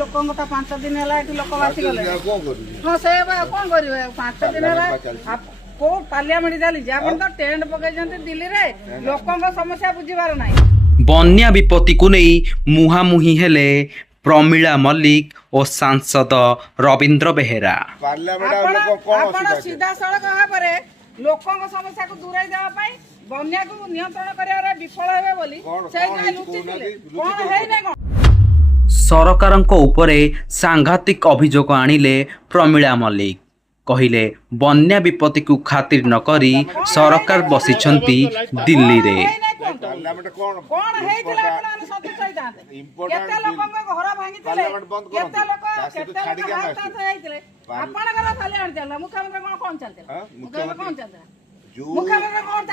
लोक 5 दिन है लोक बासी गले हाँ से कौन करेंगे 5 दिन है को पार्लियामेंट चली आप तो टेंट पकई दिल्ली रे लोक समस्या बुझीबार ना बन्या विपत्ति को नहीं मुहांमुही हेले प्रमिला मल्लिक और सांसद रविंद्र बेहेरा। सीधा सड़क भाव लोक समस्या को दूर देवाई बन्या को नियंत्रण कर विफल हे बोली सरकारक उपरे सांघातिक अभियोग आनिले प्रमिला मल्लिक कहिले बन्या विपत्ति को खातिर न करी सरकार बसिछंती दिल्ली रे।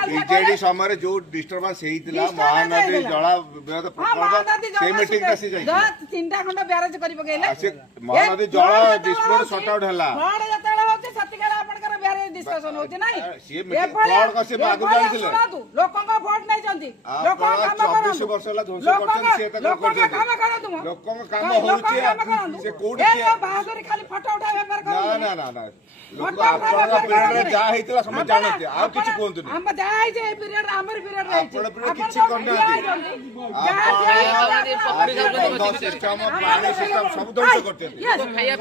बीजेडी समय जो डिस्टर्बेंस महानदी जला तीनटा खंड ब्यारेज कर महानदी जल डिस्प्यूट सॉर्ट आउट है डिस्कशन होची नाही सी फ्लड का से बागु जानि लोकन का वोट नै जंती लोकन काम करू 24 वर्ष ला ध्वंस करछन से त काम करू तुम लोकन का काम होची से कोडी ए बहादुरी खाली फोटो उठा व्यापार करू ना ना ना लोक आपन पीरियड रे जा हेतला समझ जानते आ किछ कोंतु नै हम जा है जे पीरियड हमर पीरियड रे आपन पीरियड किछ करना सिस्टम पानी सिस्टम सब ध्वंस करते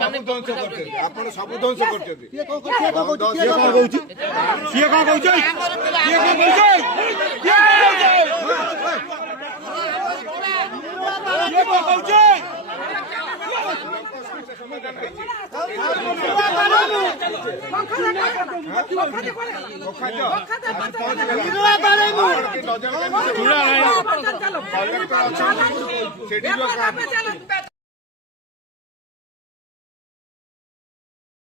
सब ध्वंस करते आपन सब ध्वंस करते